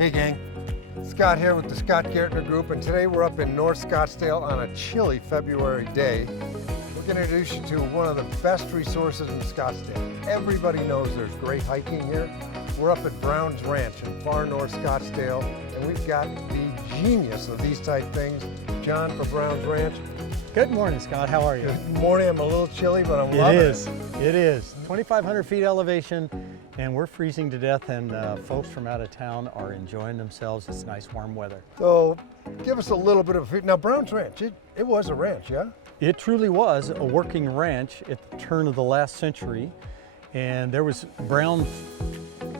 Hey gang, Scott here with the Scott Gartner Group, and today we're up in North Scottsdale on a chilly February day. We're going to introduce you to one of the best resources in Scottsdale. Everybody knows there's great hiking here. We're up at Brown's Ranch in far North Scottsdale, and we've got the genius of these type things, John from Brown's Ranch. Good morning, Scott. How are you? Good morning. I'm a little chilly, but I'm loving it. It is. 2,500 feet elevation, and we're freezing to death, and folks from out of town are enjoying themselves. It's nice, warm weather. So, give us a little bit of, now Brown's Ranch, it was a ranch, yeah? It truly was a working ranch at the turn of the last century, and Brown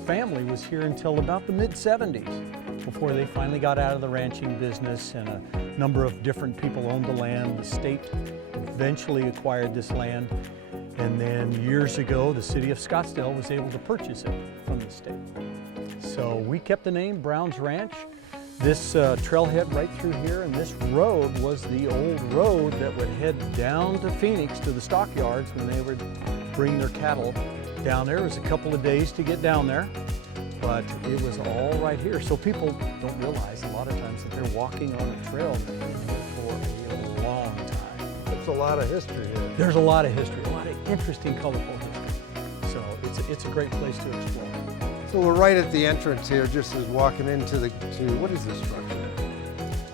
family was here until about the mid-70s before they finally got out of the ranching business, and a number of different people owned the land. The state eventually acquired this land, and then years ago the city of Scottsdale was able to purchase it from the state. So we kept the name Brown's Ranch. This trailhead right through here, and this road was the old road that would head down to Phoenix to the stockyards when they would bring their cattle down there. It was a couple of days to get down there, but it was all right here. So people don't realize a lot of times that they're walking on a trail that's been here for a long time. There's a lot of history here. There's a lot of history, a lot of interesting, colorful history. So it's a great place to explore. So we're right at the entrance here, just as walking into what is this structure?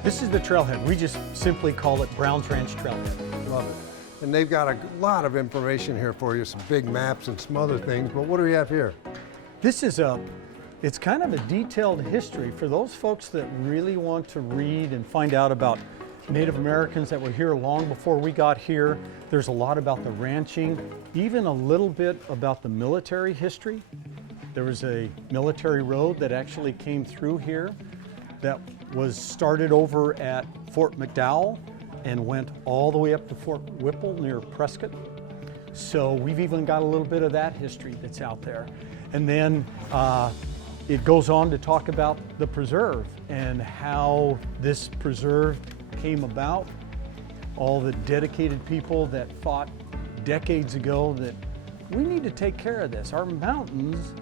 This is the trailhead. We just simply call it Brown's Ranch Trailhead. Love it. And they've got a lot of information here for you, some big maps and some other things, but what do we have here? This is it's kind of a detailed history for those folks that really want to read and find out about Native Americans that were here long before we got here. There's a lot about the ranching, even a little bit about the military history. There was a military road that actually came through here that was started over at Fort McDowell and went all the way up to Fort Whipple near Prescott. So we've even got a little bit of that history that's out there. And then it goes on to talk about the preserve and how this preserve came about. All the dedicated people that fought decades ago that we need to take care of this. Our mountains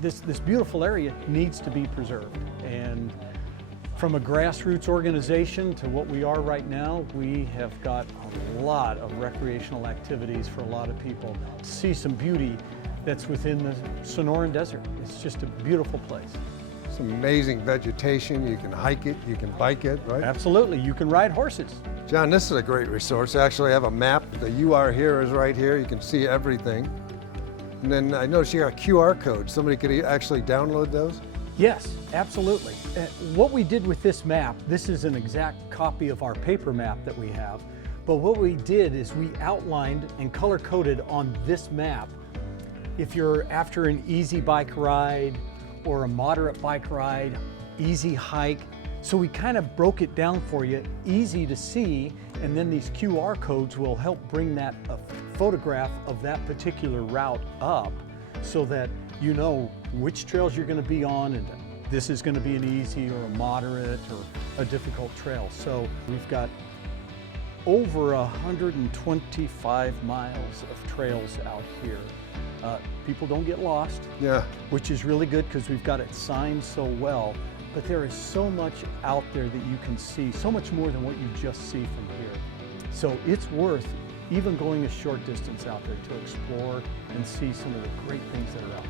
this beautiful area needs to be preserved. And from a grassroots organization to what we are right now, we have got a lot of recreational activities for a lot of people to see some beauty that's within the Sonoran Desert. It's just a beautiful place. Some amazing vegetation. You can hike it, you can bike it, right? Absolutely, you can ride horses. John, this is a great resource. I actually have a map. The "You Are Here" is right here. You can see everything. And then I noticed you got QR codes. Somebody could actually download those? Yes, absolutely. What we did with this map, this is an exact copy of our paper map that we have, but what we did is we outlined and color-coded on this map. If you're after an easy bike ride or a moderate bike ride, easy hike, so we kind of broke it down for you, easy to see, and then these QR codes will help bring that photograph of that particular route up so that you know which trails you're going to be on, and this is going to be an easy or a moderate or a difficult trail. So we've got over 125 miles of trails out here. People don't get lost, yeah, which is really good because we've got it signed so well, but there is so much out there that you can see, so much more than what you just see from here. So it's worth even going a short distance out there to explore and see some of the great things that are out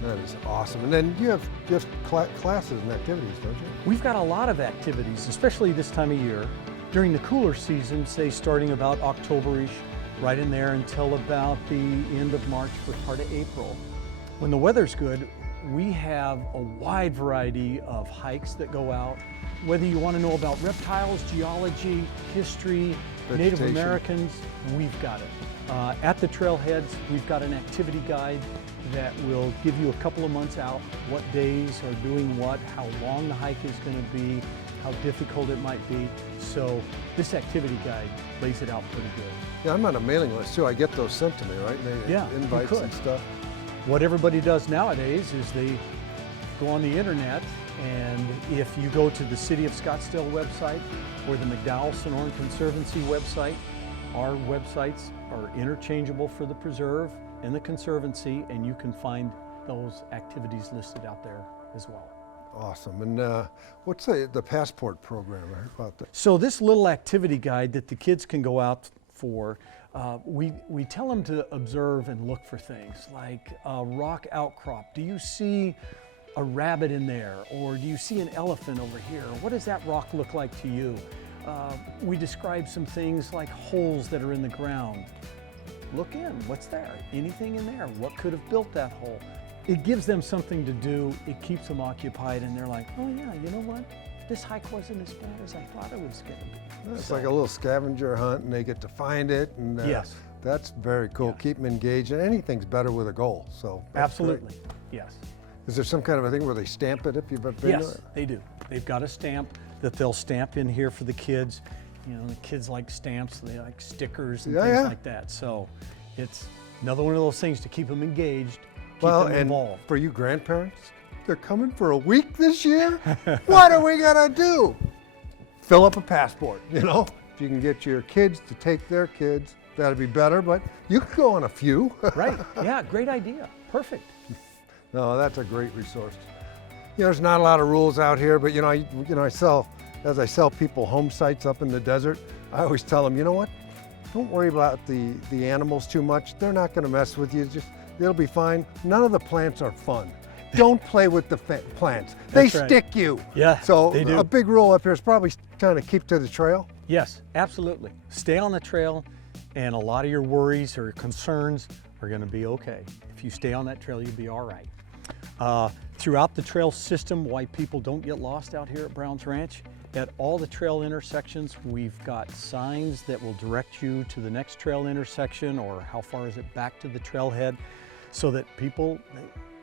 there. That is awesome. And then you have just classes and activities, don't you? We've got a lot of activities, especially this time of year. During the cooler season, say starting about October-ish, right in there until about the end of March, first part of April. When the weather's good, we have a wide variety of hikes that go out. Whether you want to know about reptiles, geology, history, Native Americans, we've got it. At the trailheads, we've got an activity guide that will give you a couple of months out what days are doing what, how long the hike is going to be, how difficult it might be. So this activity guide lays it out pretty good. Yeah, I'm on a mailing list too. I get those sent to me, right? Yeah, invites and stuff. What everybody does nowadays is they go on the internet, and if you go to the City of Scottsdale website or the McDowell Sonoran Conservancy website, our websites are interchangeable for the preserve and the Conservancy, and you can find those activities listed out there as well. Awesome. And what's the passport program? I heard about that. So this little activity guide that the kids can go out for, we tell them to observe and look for things like a rock outcrop. Do you see a rabbit in there? Or do you see an elephant over here? What does that rock look like to you? We describe some things like holes that are in the ground. Look in, what's there? Anything in there? What could have built that hole? It gives them something to do, it keeps them occupied, and they're like, oh yeah, you know what? This hike wasn't as bad as I thought it was gonna be. It's like a little scavenger hunt, and they get to find it, and yes, that's very cool. Yeah. Keep them engaged, and anything's better with a goal, so that's absolutely, great. Yes. Is there some kind of a thing where they stamp it if you've ever been to Yes, it? they do. They've got a stamp that they'll stamp in here for the kids. You know, the kids like stamps, they like stickers and things like that. So it's another one of those things to keep them engaged, keep them involved. For you grandparents, they're coming for a week this year? What are we gonna do? Fill up a passport, you know? If you can get your kids to take their kids, that'd be better, but you could go on a few. Right, yeah, great idea, perfect. No, that's a great resource. You know, there's not a lot of rules out here, but as I sell people home sites up in the desert, I always tell them, you know what? Don't worry about the animals too much. They're not gonna mess with you, it'll be fine. None of the plants are fun. Don't play with the plants. They stick you. Yeah, so they do. A big rule up here is probably trying to keep to the trail. Yes, absolutely. Stay on the trail, and a lot of your worries or concerns are gonna be okay. If you stay on that trail, you'll be all right. Throughout the trail system, why people don't get lost out here at Brown's Ranch, at all the trail intersections, we've got signs that will direct you to the next trail intersection or how far is it back to the trailhead, so that people,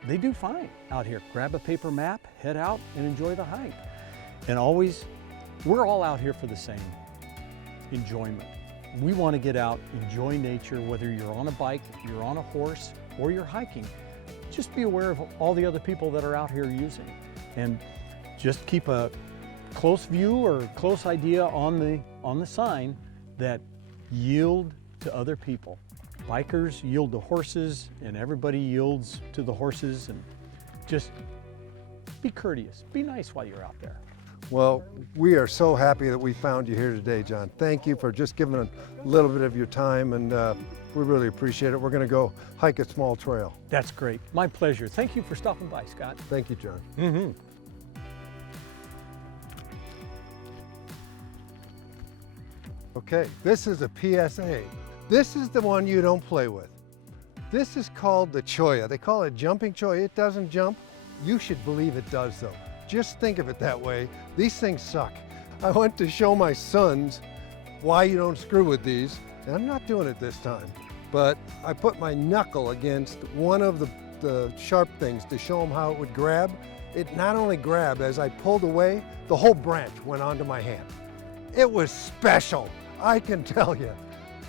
they do fine out here. Grab a paper map, head out and enjoy the hike. And always, we're all out here for the same enjoyment. We want to get out, enjoy nature, whether you're on a bike, you're on a horse, or you're hiking. Just be aware of all the other people that are out here using, and just keep a close view or close idea on the sign that yield to other people. Bikers yield to horses, and everybody yields to the horses, and just be courteous, be nice while you're out there. Well, we are so happy that we found you here today, John. Thank you for just giving a little bit of your time, and we really appreciate it. We're going to go hike a small trail. That's great. My pleasure. Thank you for stopping by, Scott. Thank you, John. Mm-hmm. Okay, this is a PSA. This is the one you don't play with. This is called the cholla. They call it jumping cholla. It doesn't jump. You should believe it does, though. Just think of it that way. These things suck. I went to show my sons why you don't screw with these, and I'm not doing it this time. But I put my knuckle against one of the sharp things to show them how it would grab. It not only grabbed, as I pulled away, the whole branch went onto my hand. It was special, I can tell you.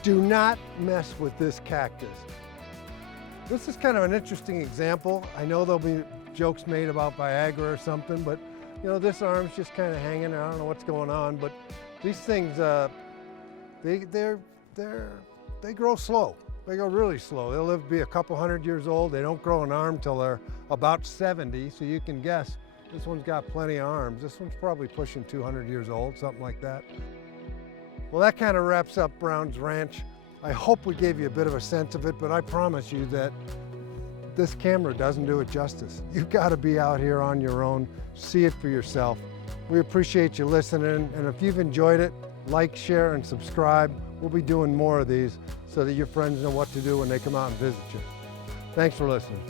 Do not mess with this cactus. This is kind of an interesting example. I know there'll be jokes made about Viagra or something, but you know, this arm's just kind of hanging. I don't know what's going on, but these things, they grow slow. They go really slow. They'll live to be a couple hundred years old. They don't grow an arm till they're about 70, so you can guess this one's got plenty of arms. This one's probably pushing 200 years old, something like that. Well, that kind of wraps up Brown's Ranch. I hope we gave you a bit of a sense of it, but I promise you that this camera doesn't do it justice. You've got to be out here on your own, see it for yourself. We appreciate you listening, and if you've enjoyed it, like, share, and subscribe. We'll be doing more of these so that your friends know what to do when they come out and visit you. Thanks for listening.